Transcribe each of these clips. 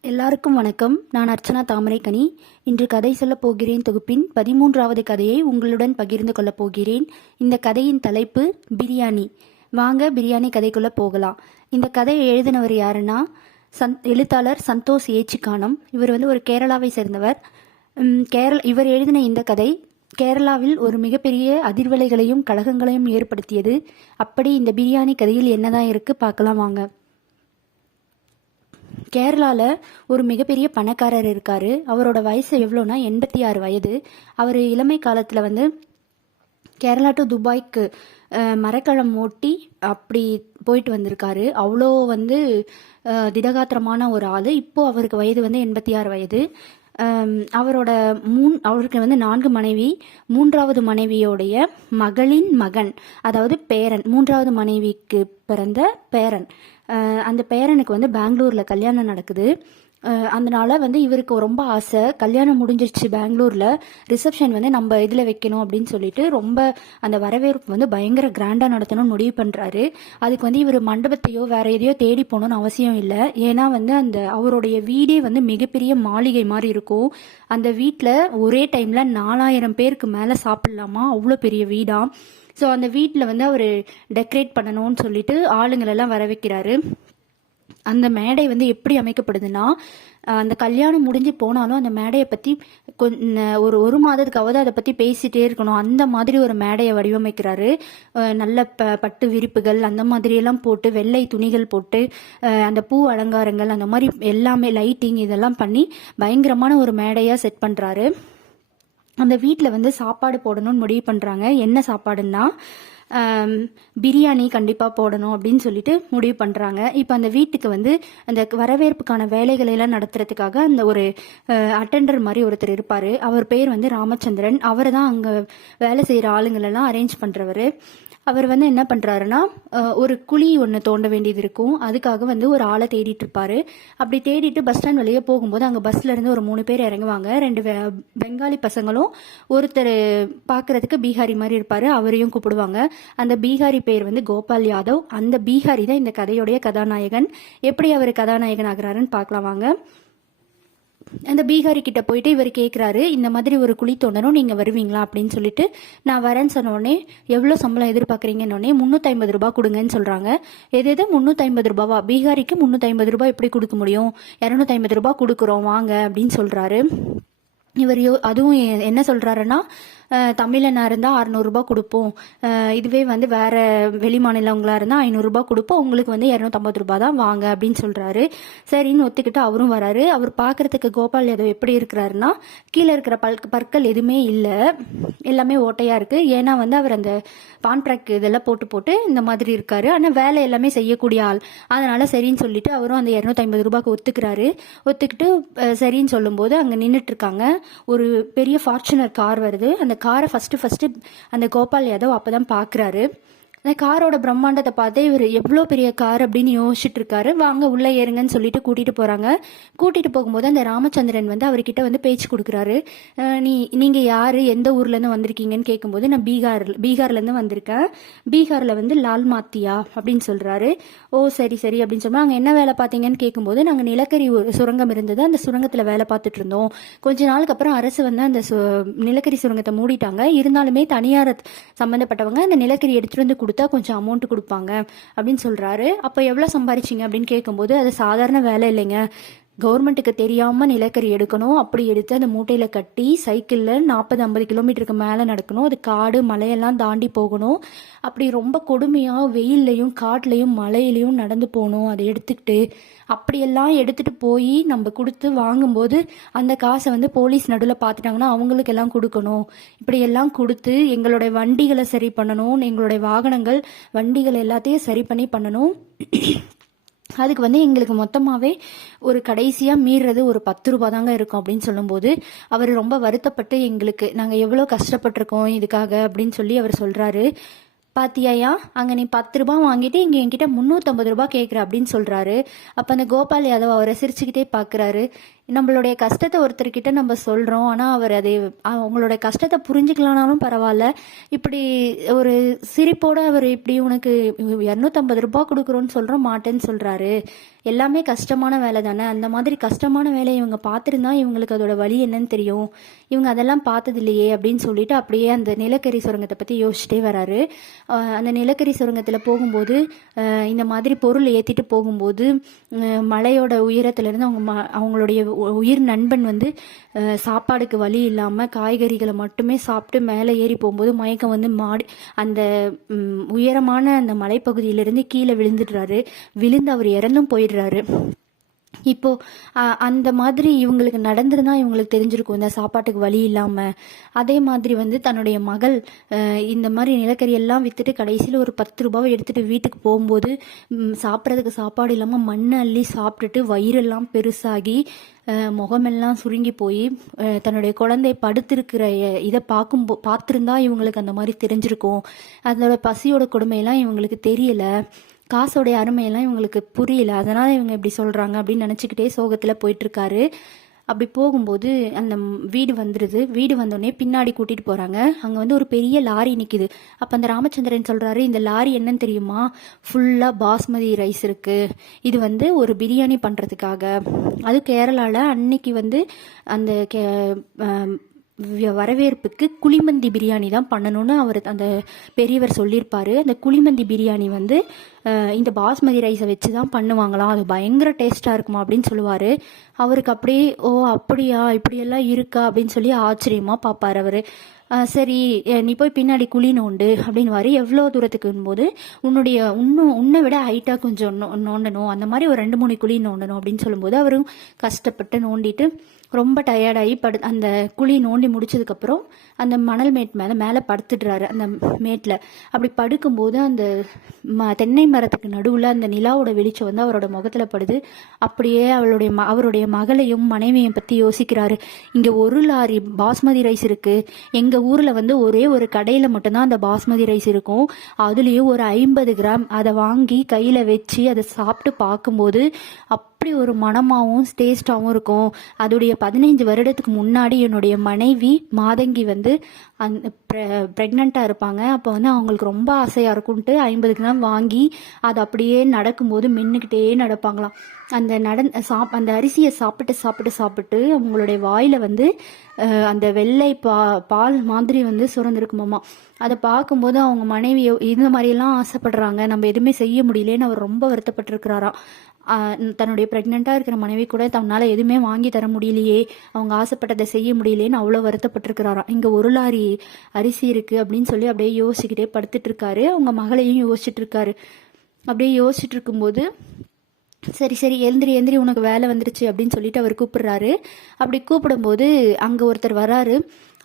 எல்லாருக்கும் வணக்கம். நான் அர்ச்சனா தாமரைக்கனி. இன்று கதை சொல்லப் போகிறேன் தொகுப்பின் பதிமூன்றாவது கதையை உங்களுடன் பகிர்ந்து கொள்ளப் போகிறேன். இந்த கதையின் தலைப்பு பிரியாணி. வாங்க பிரியாணி கதைக்குள்ளே போகலாம். இந்த கதையை எழுதினவர் யாருன்னா சந் எழுத்தாளர் சந்தோஷ் ஏச்சிக்கானம். இவர் வந்து ஒரு கேரளாவை சேர்ந்தவர். கேரள இவர் எழுதின இந்த கதை கேரளாவில் ஒரு மிகப்பெரிய அதிர்வலைகளையும் கழகங்களையும் ஏற்படுத்தியது. அப்படி இந்த பிரியாணி கதையில் என்னதான் இருக்கு பார்க்கலாம் வாங்க. கேரளாவில் ஒரு மிகப்பெரிய பணக்காரர் இருக்கார். அவரோட வயசு எவ்வளோனா எண்பத்தி ஆறு வயது. அவர் இளமை காலத்தில் வந்து கேரளா டு துபாய்க்கு அஹ், மரக்கலம் ஓட்டி அப்படி போயிட்டு வந்திருக்காரு. அவ்வளோ வந்து திடகாத்திரமான ஒரு ஆள். இப்போது அவருக்கு வயது வந்து எண்பத்தி ஆறு வயது அவரோட மூன் அவருக்கு வந்து நான்கு மனைவி. மூன்றாவது மனைவியோடைய மகளின் மகன் அதாவது பேரன். மூன்றாவது மனைவிக்கு பிறந்த பேரன். அந்த பேரனுக்கு வந்து பெங்களூரில் கல்யாணம் நடக்குது. அதனால வந்து இவருக்கு ரொம்ப ஆசை. கல்யாணம் முடிஞ்சிருச்சு பெங்களூரில். ரிசப்ஷன் வந்து நம்ம இதில் வைக்கணும் அப்படின்னு சொல்லிட்டு ரொம்ப அந்த வரவேற்பு வந்து பயங்கர கிராண்டாக நடத்தணும்னு முடிவு பண்ணுறாரு அதுக்கு வந்து இவர் மண்டபத்தையோ வேற எதையோ தேடி போகணும்னு அவசியம் இல்லை. ஏன்னா வந்து அந்த அவருடைய வீடே வந்து மிகப்பெரிய மாளிகை மாதிரி இருக்கும். அந்த வீட்டில் ஒரே டைமில் நாலாயிரம் பேருக்கு மேலே சாப்பிட்லாமா? அவ்வளோ பெரிய வீடாக ஸோ அந்த வீட்டில் வந்து அவர் டெக்கரேட் பண்ணணும்னு சொல்லிட்டு ஆளுங்களெல்லாம் வர வைக்கிறாரு. அந்த மேடை வந்து எப்படி அமைக்கப்படுதுன்னா அந்த கல்யாணம் முடிஞ்சு போனாலும் அந்த மேடையை பற்றி கொஞ்ச ஒரு ஒரு மாதத்துக்காவது அதை பற்றி பேசிட்டே இருக்கணும். அந்த மாதிரி ஒரு மேடையை வடிவமைக்கிறாரு. நல்ல ப பட்டு விரிப்புகள் அந்த மாதிரியெல்லாம் போட்டு வெள்ளை துணிகள் போட்டு அந்த பூ அலங்காரங்கள் அந்த மாதிரி எல்லாமே லைட்டிங் இதெல்லாம் பண்ணி பயங்கரமான ஒரு மேடையாக செட் பண்ணுறாரு அந்த வீட்டில் வந்து சாப்பாடு போடணும்னு முடிவு பண்ணுறாங்க என்ன சாப்பாடுன்னா பிரியாணி கண்டிப்பாக போடணும் அப்படின்னு சொல்லிட்டு முடிவு பண்ணுறாங்க இப்போ அந்த வீட்டுக்கு வந்து அந்த வரவேற்புக்கான வேலைகளை எல்லாம் நடத்துறதுக்காக அந்த ஒரு அட்டெண்டர் மாதிரி ஒருத்தர் இருப்பார். அவர் பேர் வந்து ராமச்சந்திரன். அவர் தான் அங்கே வேலை செய்கிற ஆளுங்களெல்லாம் அரேஞ்ச் பண்ணுறவர் அவர் வந்து என்ன பண்ணுறாருன்னா ஒரு குழி ஒன்று தோண்ட வேண்டியது இருக்கும். அதுக்காக வந்து ஒரு ஆளை தேடிட்டு இருப்பாரு. அப்படி தேடிட்டு பஸ் ஸ்டாண்ட் வழியே போகும்போது அங்கே பஸ்லேருந்து ஒரு மூணு பேர் இறங்குவாங்க. ரெண்டு பெங்காலி பசங்களும் ஒருத்தர் பார்க்குறதுக்கு பீகாரி மாதிரி இருப்பார். அவரையும் கூப்பிடுவாங்க. அந்த பீகாரி பேர் வந்து கோபால் யாதவ். அந்த பீகாரி தான் இந்த கதையுடைய கதாநாயகன். எப்படி அவர் கதாநாயகன் ஆகிறாருன்னு பார்க்கலாம் வாங்க. அந்த பீகாரி கிட்ட போயிட்டு இவர் கேட்குறாரு இந்த மாதிரி ஒரு குழி தோண்டணும் நீங்கள் வருவீங்களா அப்படின்னு சொல்லிட்டு. நான் வரேன்னு சொன்ன உடனே எவ்வளோ சம்பளம் எதிர்பார்க்குறீங்கன்னு முந்நூற்றி ஐம்பது ரூபாய் கொடுங்கன்னு சொல்கிறாங்க எது எது? முந்நூற்றி ரூபாவா? பீகாரிக்கு முந்நூற்றி ரூபாய் எப்படி கொடுக்க முடியும்? இரநூத்தி ஐம்பது ரூபாய் கொடுக்குறோம் வாங்க அப்படின்னு சொல்கிறாரு இவர் யோ அதுவும் எ- என்ன சொல்கிறாருன்னா தமிழனா இருந்தால் அறநூறுரூபா கொடுப்போம். இதுவே வந்து வேறு வெளி மாநிலங்களாக இருந்தால் ஐநூறுரூபா கொடுப்போம். உங்களுக்கு வந்து இரநூத்தம்பது ரூபா தான் வாங்க அப்படின்னு சொல்கிறாரு சரின்னு ஒத்துக்கிட்டு அவரும் வராரு. அவர் பார்க்கறதுக்கு கோபால் யாதவ் எப்படி இருக்கிறாருன்னா கீழே இருக்கிற பல் பற்கள் எதுவுமே இல்லை. எல்லாமே ஓட்டையாக இருக்குது ஏன்னா வந்து அவர் அந்த கான்ட்ராக்ட் இதெல்லாம் போட்டு போட்டு இந்த மாதிரி இருக்காரு. ஆனால் வேலை எல்லாமே செய்யக்கூடிய ஆள். அதனால் சரின்னு சொல்லிட்டு அவரும் அந்த இரநூத்தி ரூபாய்க்கு ஒத்துக்கிறாரு. ஒத்துக்கிட்டு சரின்னு சொல்லும்போது அங்கே நின்றுட்டு இருக்காங்க. ஒரு பெரிய ஃபார்ச்சுனர் கார் வருது. அந்த காரை ஃபஸ்ட்டு ஃபஸ்ட்டு அந்த கோபால் யாதவ் அப்பதான் பார்க்குறாரு அந்த காரோட பிரம்மாண்டத்தை பார்த்து இவர் எவ்வளோ பெரிய கார் அப்படின்னு யோசிச்சுட்டு இருக்காரு வாங்க உள்ளே ஏறுங்கன்னு சொல்லிட்டு கூட்டிகிட்டு போகிறாங்க கூட்டிகிட்டு போகும்போது அந்த ராமச்சந்திரன் வந்து அவர்கிட்ட வந்து பேச்சு கொடுக்குறாரு. நீ நீங்கள் யார்? எந்த ஊர்லேருந்து வந்திருக்கீங்கன்னு கேட்கும்போது நான் பீகார் பீகார்லேருந்து வந்திருக்கேன். பீகாரில் வந்து லால் மாத்தியா அப்படின்னு சொல்கிறாரு ஓ சரி சரி அப்படின்னு சொன்னா அங்கே என்ன வேலை பார்த்தீங்கன்னு கேட்கும்போது நாங்கள் நிலக்கரி சுரங்கம் இருந்தது. அந்த சுரங்கத்தில் வேலை பார்த்துட்டு இருந்தோம். கொஞ்ச நாளுக்கு அப்புறம் அரசு வந்து அந்த சு- நிலக்கரி சுரங்கத்தை மூடிட்டாங்க. இருந்தாலுமே தனியார் சம்மந்தப்பட்டவங்க அந்த நிலக்கரி எடுத்துகிட்டு வந்து கொடுத்து கொடுத்தா கொஞ்சம் அமௌண்ட் கொடுப்பாங்க அப்படின்னு சொல்கிறாரு அப்போ எவ்வளோ சம்பாரிச்சிங்க அப்படின்னு கேட்கும்போது அது சாதாரண வேலை இல்லைங்க. கவர்மெண்ட்டுக்கு தெரியாமல் நிலக்கரி எடுக்கணும். அப்படி எடுத்து அந்த மூட்டையில் கட்டி சைக்கிளில் நாற்பது ஐம்பது கிலோமீட்டருக்கு மேலே நடக்கணும். அது காடு மலையெல்லாம் தாண்டி போகணும். அப்படி ரொம்ப கொடுமையாக வெயில்லையும் காட்டிலையும் மலையிலையும் நடந்து போகணும். அதை எடுத்துக்கிட்டு அப்படியெல்லாம் எடுத்துகிட்டு போய் நம்ம கொடுத்து வாங்கும்போது அந்த காசை வந்து போலீஸ் நடுவில் பார்த்துட்டாங்கன்னா அவங்களுக்கு எல்லாம் கொடுக்கணும். இப்படியெல்லாம் கொடுத்து எங்களுடைய வண்டிகளை சரி பண்ணணும். எங்களுடைய வாகனங்கள் வண்டிகள் எல்லாத்தையும் சரி பண்ணி பண்ணணும். அதுக்கு வந்து எங்களுக்கு மொத்தமாகவே ஒரு கடைசியாக மீறுறது ஒரு பத்து ரூபா தாங்க இருக்கும் அப்படின்னு சொல்லும்போது அவர் ரொம்ப வருத்தப்பட்டு எங்களுக்கு நாங்கள் எவ்வளோ கஷ்டப்பட்டிருக்கோம் இதுக்காக அப்படின்னு சொல்லி அவர் சொல்கிறாரு பாத்தியாயா அங்கே நீ பத்து ரூபா வாங்கிட்டு இங்கே என்கிட்ட முந்நூற்றம்பது ரூபா கேட்குற அப்படின்னு சொல்கிறாரு அப்போ அந்த கோபால் யாதவ் அவரை சிரிச்சுக்கிட்டே பார்க்குறாரு நம்மளுடைய கஷ்டத்தை ஒருத்தர்கிட்ட நம்ம சொல்கிறோம் ஆனால் அவர் அதை அவங்களோட கஷ்டத்தை புரிஞ்சுக்கலானாலும் பரவாயில்ல. இப்படி ஒரு சிரிப்போடு அவர் இப்படி உனக்கு இரநூத்தம்பது ரூபாய் கொடுக்குறோன்னு சொல்கிறோம் மாட்டேன்னு சொல்கிறாரு எல்லாமே கஷ்டமான வேலை தானே? அந்த மாதிரி கஷ்டமான வேலையை இவங்க பார்த்துருந்தா இவங்களுக்கு அதோட வழி என்னன்னு தெரியும். இவங்க அதெல்லாம் பார்த்தது இல்லையே அப்படின்னு சொல்லிட்டு அப்படியே அந்த நிலக்கரி சுரங்கத்தை பற்றி யோசிச்சுட்டே வராரு. அந்த நிலக்கரி சுரங்கத்தில் போகும்போது இந்த மாதிரி பொருள் ஏற்றிட்டு போகும்போது மலையோட உயரத்துலேருந்து அவங்க ம அவங்களுடைய உ- உயிர் நண்பன் வந்து சாப்பாடுக்கு வழி இல்லாமல் காய்கறிகளை மட்டுமே சாப்பிட்டு மேலே ஏறி போகும்போது மயக்கம் வந்து மாடி அந்த உயரமான அந்த மலைப்பகுதியிலிருந்து கீழே விழுந்துடுறாரு. விழுந்து அவர் இறந்தும் போயிடுறாரு. இப்போ அந்த மாதிரி இவங்களுக்கு நடந்திருந்தா இவங்களுக்கு தெரிஞ்சிருக்கும். இந்த சாப்பாட்டுக்கு வழி இல்லாமல் அதே மாதிரி வந்து தன்னுடைய மகள் இந்த மாதிரி நிலக்கரி எல்லாம் விற்றுட்டு கடைசியில் ஒரு பத்து ரூபாவை எடுத்துகிட்டு வீட்டுக்கு போகும்போது சாப்பிட்றதுக்கு சாப்பாடு இல்லாமல் மண்ணை அள்ளி சாப்பிட்டுட்டு வயிறெல்லாம் பெருசாகி முகமெல்லாம் சுருங்கி போய் தன்னுடைய குழந்தை படுத்திருக்கிற இதை பார்க்கும் பார்த்துருந்தா இவங்களுக்கு அந்த மாதிரி தெரிஞ்சிருக்கும். அதோட பசியோட கொடுமையெல்லாம் இவங்களுக்கு தெரியலை. காசோடைய அருமையெல்லாம் இவங்களுக்கு புரியல. அதனால் இவங்க இப்படி சொல்கிறாங்க அப்படின்னு நினச்சிக்கிட்டே சோகத்தில் போயிட்டுருக்காரு. அப்படி போகும்போது அந்த வீடு வந்துடுது வீடு வந்தோடனே பின்னாடி கூட்டிகிட்டு போகிறாங்க அங்கே வந்து ஒரு பெரிய லாரி நிற்கிது அப்போ அந்த ராமச்சந்திரன் சொல்கிறாரு இந்த லாரி என்னன்னு தெரியுமா? ஃபுல்லாக பாஸ்மதி ரைஸ் இருக்குது இது வந்து ஒரு பிரியாணி பண்ணுறதுக்காக அது கேரளாவில் அன்னைக்கு வந்து அந்த கே வரவேற்புக்கு குழிமந்தி பிரியாணி தான் பண்ணணும்னு அவர் அந்த பெரியவர் சொல்லியிருப்பார். அந்த குழிமந்தி பிரியாணி வந்து இந்த பாஸ்மதி ரைஸை வச்சு தான் பண்ணுவாங்களாம். அது பயங்கர டேஸ்ட்டாக இருக்குமா அப்படின்னு சொல்லுவார். அவருக்கு அப்படியே ஓ அப்படியா? இப்படியெல்லாம் இருக்கா? அப்படின்னு சொல்லி ஆச்சரியமாக பார்ப்பார் அவர். சரி நீ போய் பின்னாடி குழி நோண்டு அப்படின்னு எவ்வளோ தூரத்துக்குன்னு போது உன்னுடைய இன்னும் உன்னை விட ஹைட்டாக கொஞ்சம் நோ- நோண்டணும். அந்த மாதிரி ஒரு ரெண்டு மூணு குழி நோண்டணும் அப்படின்னு சொல்லும்போது அவரும் கஷ்டப்பட்டு நோண்டிட்டு ரொம்ப டயர்டாகி படு அந்த குழி நோண்டி முடிச்சதுக்கப்புறம் அந்த மணல் மேட் மேலே மேலே படுத்துடுறாரு அந்த மேட்டில் அப்படி படுக்கும்போது அந்த ம தென்னை மரத்துக்கு நடுவில் அந்த நிலாவோட வெளிச்சம் வந்து அவரோட முகத்தில் படுது. அப்படியே அவளுடைய ம அவருடைய மகளையும் மனைவியையும் பற்றி யோசிக்கிறாரு. இங்கே ஒரு லாரி பாஸ்மதி ரைஸ் இருக்குது எங்கள் ஊரில் வந்து ஒரே ஒரு கடையில் மட்டும்தான் அந்த பாஸ்மதி ரைஸ் இருக்கும். அதுலேயும் ஒரு ஐம்பது கிராம் அதை வாங்கி கையில் வச்சு அதை சாப்பிட்டு பார்க்கும்போது அப் அப்படி ஒரு மனமாகவும் டேஸ்டாகவும் இருக்கும். அதோடைய பதினைஞ்சு வருடத்துக்கு முன்னாடி என்னுடைய மனைவி மாதங்கி வந்து அந்த ப்ரெக்னெண்ட்டாக இருப்பாங்க. அப்போ வந்து அவங்களுக்கு ரொம்ப ஆசையாக இருக்கும்ட்டு ஐம்பது கிராம் வாங்கி அது அப்படியே நடக்கும்போது மென்னுக்கிட்டே நடப்பாங்களாம். அந்த நட சாப் அந்த அரிசியை சாப்பிட்டு சாப்பிட்டு சாப்பிட்டு அவங்களுடைய வாயில் வந்து அந்த வெள்ளை பா பால் மாதிரி வந்து சுரந்திருக்குமாம்மா அதை பார்க்கும்போது அவங்க மனைவி இந்த மாதிரியெல்லாம் ஆசைப்படுறாங்க. நம்ம எதுவுமே செய்ய முடியலேன்னு அவர் ரொம்ப வருத்தப்பட்டிருக்கிறாராம். தன்னுடைய ப்ரெக்னெண்ட்டாக இருக்கிற மனைவி கூட தன்னால் எதுவுமே வாங்கி தர முடியலையே. அவங்க ஆசைப்பட்டதை செய்ய முடியலையேன்னு அவ்வளோ வருத்தப்பட்டிருக்கிறாராம் இங்கே ஒரு லாரி அரிசி இருக்குது அப்படின்னு சொல்லி அப்படியே யோசிச்சுக்கிட்டே படுத்துட்டு இருக்காரு அவங்க மகளையும் யோசிச்சுட்டு இருக்காரு அப்படியே யோசிச்சுட்டு இருக்கும்போது சரி சரி எழுந்திரி எழுந்திரி உனக்கு வேலை வந்துருச்சு அப்படின்னு சொல்லிட்டு அவர் கூப்பிடுறாரு. அப்படி கூப்பிடும்போது அங்கே ஒருத்தர் வராரு.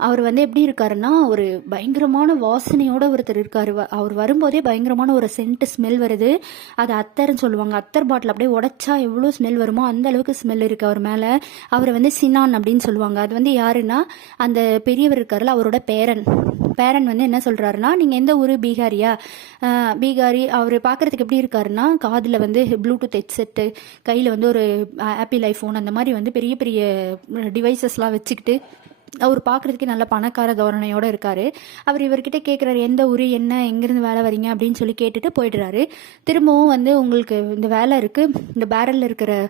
அவர் வந்து எப்படி இருக்காருன்னா ஒரு பயங்கரமான வாசனையோட ஒருத்தர் இருக்காரு. வ- அவர் வரும்போதே பயங்கரமான ஒரு சென்ட் ஸ்மெல் வருது. அது அத்தர்ன்னு சொல்லுவாங்க. அத்தர் பாட்டில் அப்படியே உடைச்சா எவ்வளோ ஸ்மெல் வருமோ அந்த அளவுக்கு ஸ்மெல் இருக்கு அவர் மேலே. அவரை வந்து சினான் அப்படின்னு சொல்லுவாங்க. அது வந்து யாருன்னா அந்த பெரியவர் இருக்காருல்ல அவரோட பேரன். பேரன் வந்து என்ன சொல்கிறாருன்னா நீங்கள் எந்த ஊர்? பீகாரியா? பீகாரி அவர் பார்க்கறதுக்கு எப்படி இருக்காருன்னா காதில் வந்து ப்ளூடூத் ஹெட்செட்டு கையில் வந்து ஒரு ஆப்பிள் ஐஃபோன் அந்த மாதிரி வந்து பெரிய பெரிய டிவைசஸ்லாம் வச்சுக்கிட்டு அவர் பார்க்கறதுக்கே நல்ல பணக்கார தோரணையோடு இருக்கார். அவர் இவர்கிட்ட கேட்குறாரு எந்த ஊர் என்ன எங்கேருந்து வேலை வரீங்க? அப்படின்னு சொல்லி கேட்டுட்டு போயிடுறாரு. திரும்பவும் வந்து உங்களுக்கு இந்த வேலை இருக்குது இந்த பேரலில் இருக்கிற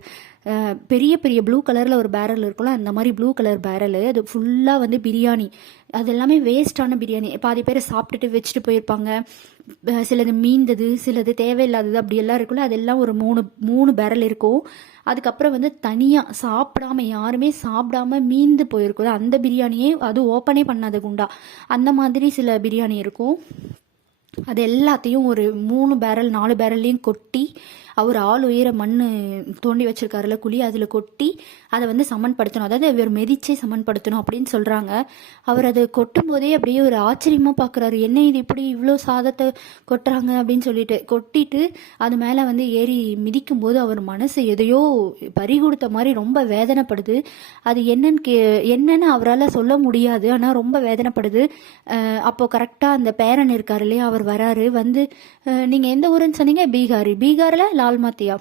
பெரிய பெரிய ப்ளூ கலரில் ஒரு பேரல் இருக்கும்ல அந்த மாதிரி ப்ளூ கலர் பேரல் அது ஃபுல்லாக வந்து பிரியாணி. அது எல்லாமே வேஸ்டான பிரியாணி. பாதி பேர் சாப்பிட்டுட்டு வச்சுட்டு போயிருப்பாங்க. சிலது மீந்தது சிலது தேவையில்லாதது அப்படியெல்லாம் இருக்குல்ல அதெல்லாம் ஒரு மூணு மூணு பேரல் இருக்கும். அதுக்கப்புறம் வந்து தனியாக சாப்பிடாம யாருமே சாப்பிடாம மீந்து போயிருக்கும் அந்த பிரியாணியே அது ஓப்பனே பண்ணாத குண்டா. அந்த மாதிரி சில பிரியாணி இருக்கும். அது எல்லாத்தையும் ஒரு மூணு பேரல் நாலு பேரல்லையும் கொட்டி அவர் ஆள் உயர மண் தோண்டி வச்சிருக்காருல குழி அதில் கொட்டி அதை வந்து சமன்படுத்தணும். அதாவது அவர் மெதிச்சே சமன்படுத்தணும் அப்படின்னு சொல்கிறாங்க அவர் அதை கொட்டும் போதே அப்படியே ஒரு ஆச்சரியமாக பார்க்குறாரு என்ன இது இப்படி இவ்வளோ சாதத்தை கொட்டுறாங்க அப்படின்னு சொல்லிட்டு. கொட்டிட்டு அது மேலே வந்து ஏறி மிதிக்கும் போது அவர் மனசு எதையோ பறி கொடுத்த மாதிரி ரொம்ப வேதனைப்படுது. அது என்னன்னு கே என்னன்னு அவரால் சொல்ல முடியாது. ஆனால் ரொம்ப வேதனைப்படுது. அப்போ கரெக்டாக அந்த பேரன் இருக்கார் இல்லையா? அவர் வராரு. வந்து நீங்கள் எந்த ஊருன்னு சொன்னீங்க? பீகார். பீகாரில் லா மாத்தியா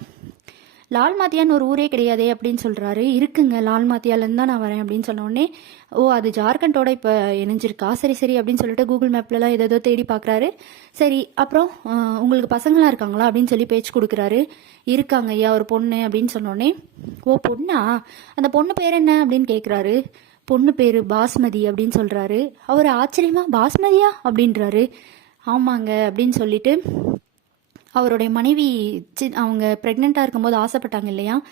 லால் மாத்தியான்னு ஒரு ஊரே கிடையாதே அப்படின்னு சொல்கிறாரு இருக்குங்க லால்மாத்தியாலேருந்து தான் நான் வரேன் அப்படின்னு சொன்னோடனே ஓ அது ஜார்க்கண்டோட இப்போ இணைஞ்சிருக்கா? சரி சரி அப்படின்னு சொல்லிட்டு கூகுள் மேப்லலாம் ஏதோ தேடி பார்க்குறாரு சரி அப்புறம் உங்களுக்கு பசங்களாம் இருக்காங்களா? அப்படின்னு சொல்லி பேச்சு கொடுக்குறாரு. இருக்காங்க ஐயா ஒரு பொண்ணு அப்படின்னு சொன்னோடனே ஓ பொண்ணா? அந்த பொண்ணு பேர் என்ன? அப்படின்னு கேட்குறாரு பொண்ணு பேர் பாஸ்மதி அப்படின்னு சொல்கிறாரு அவர் ஆச்சரியமா பாஸ்மதியா? அப்படின்றாரு. ஆமாங்க அப்படின்னு சொல்லிட்டு அவருடைய மனைவி சி- அவங்க ப்ரெக்னெண்ட்டாக இருக்கும்போது ஆசைப்பட்டாங்க இல்லையா?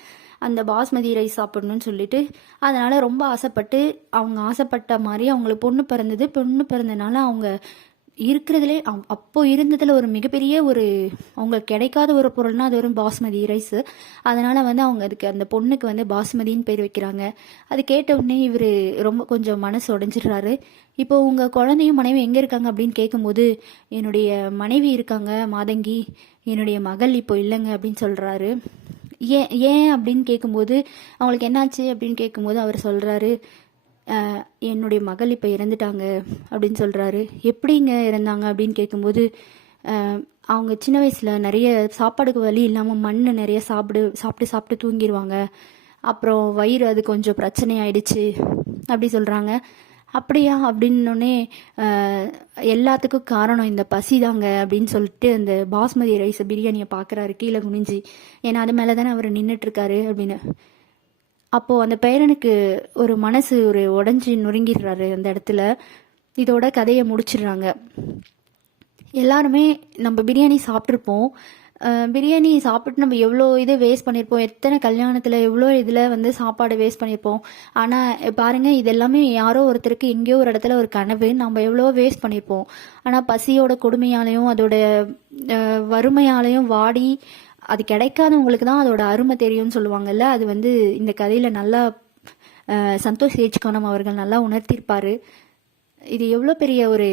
அந்த பாஸ்மதி ரைஸ் சாப்பிடணும்னு சொல்லிட்டு அதனால் ரொம்ப ஆசைப்பட்டு அவங்க ஆசைப்பட்ட மாதிரி அவங்களுக்கு பொண்ணு பிறந்தது. பொண்ணு பிறந்தனால அவங்க இருக்கிறதுலே அப்போ இருந்ததில் ஒரு மிகப்பெரிய ஒரு அவங்களுக்கு கிடைக்காத ஒரு பொருள்னா அது ஒரு பாஸ்மதி ரைஸு. அதனால் வந்து அவங்க அதுக்கு அந்த பொண்ணுக்கு வந்து பாஸ்மதின்னு பேர் வைக்கிறாங்க. அது கேட்ட உடனே இவர் ரொம்ப கொஞ்சம் மனசு உடஞ்சிடுறாரு. இப்போ உங்கள் குழந்தையும் மனைவி எங்கே இருக்காங்க அப்படின்னு கேட்கும்போது என்னுடைய மனைவி இருக்காங்க மாதங்கி. என்னுடைய மகள் இப்போ இல்லைங்க அப்படின்னு சொல்கிறாரு ஏன் ஏன் அப்படின்னு கேட்கும்போது அவங்களுக்கு என்னாச்சு அப்படின்னு கேட்கும்போது அவர் சொல்கிறாரு என்னுடைய மகள் இப்போ இறந்துட்டாங்க அப்படின்னு சொல்கிறாரு எப்படிங்க இறந்தாங்க அப்படின்னு கேட்கும்போது அவங்க சின்ன வயசில் நிறைய சாப்பாடுக்கு வழி இல்லாமல் மண் நிறைய சாப்பிடு சாப்பிட்டு சாப்பிட்டு தூங்கிடுவாங்க அப்புறம் வயிறு அது கொஞ்சம் பிரச்சனை ஆயிடுச்சு அப்படி சொல்கிறாங்க அப்படியா? அப்படின்னோடனே எல்லாத்துக்கும் காரணம் இந்த பசி தாங்க அப்படின்னு சொல்லிட்டு அந்த பாஸ்மதி ரைஸ் பிரியாணியை பார்க்குறாரு கீழே குனிஞ்சு. ஏன்னா அது மேலே தானே அவர் நின்றுட்டுருக்காரு அப்படின்னு. அப்போது அந்த பேரனுக்கு ஒரு மனசு ஒரு உடஞ்சி நொறுங்கிடுறாரு அந்த இடத்துல. இதோட கதையை முடிச்சிடுறாங்க. எல்லாருமே நம்ம பிரியாணி சாப்பிட்ருப்போம் பிரியாணி சாப்பிட்டு நம்ம எவ்வளோ இது வேஸ்ட் பண்ணியிருப்போம். எத்தனை கல்யாணத்தில் எவ்வளோ இதில் வந்து சாப்பாடு வேஸ்ட் பண்ணியிருப்போம். ஆனால் பாருங்கள் இது எல்லாமே யாரோ ஒருத்தருக்கு எங்கேயோ ஒரு இடத்துல ஒரு கனவு. நம்ம எவ்வளோ வேஸ்ட் பண்ணியிருப்போம். ஆனால் பசியோட கொடுமையாலையும் அதோட வறுமையாலையும் வாடி அது கிடைக்காதவங்களுக்கு தான் அதோட அருமை தெரியும்னு சொல்லுவாங்கல்ல அது வந்து இந்த கதையில் நல்லா சந்தோஷ் ஏச்சுக்கானம் அவர்கள் நல்லா உணர்த்தியிருப்பார் இது எவ்வளோ பெரிய ஒரு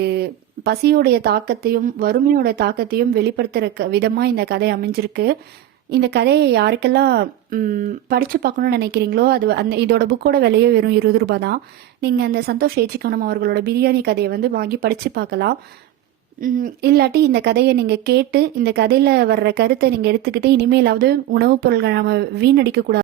பசியோடைய தாக்கத்தையும் வறுமையோட தாக்கத்தையும் வெளிப்படுத்துகிற க விதமாக இந்த கதை அமைஞ்சிருக்கு. இந்த கதையை யாருக்கெல்லாம் படித்து பார்க்கணும்னு நினைக்கிறீங்களோ அது அந்த இதோட புக்கோட விலையே வெறும் இருபது ரூபா தான். நீங்கள் அந்த சந்தோஷ் ஏச்சிக்கணும் அவர்களோட பிரியாணி கதையை வந்து வாங்கி படித்து பார்க்கலாம். இல்லாட்டி இந்த கதையை நீங்கள் கேட்டு இந்த கதையில் வர்ற கருத்தை நீங்கள் எடுத்துக்கிட்டு இனிமேலாவது உணவுப் பொருள்களை நம்ம வீணடிக்கக்கூடாது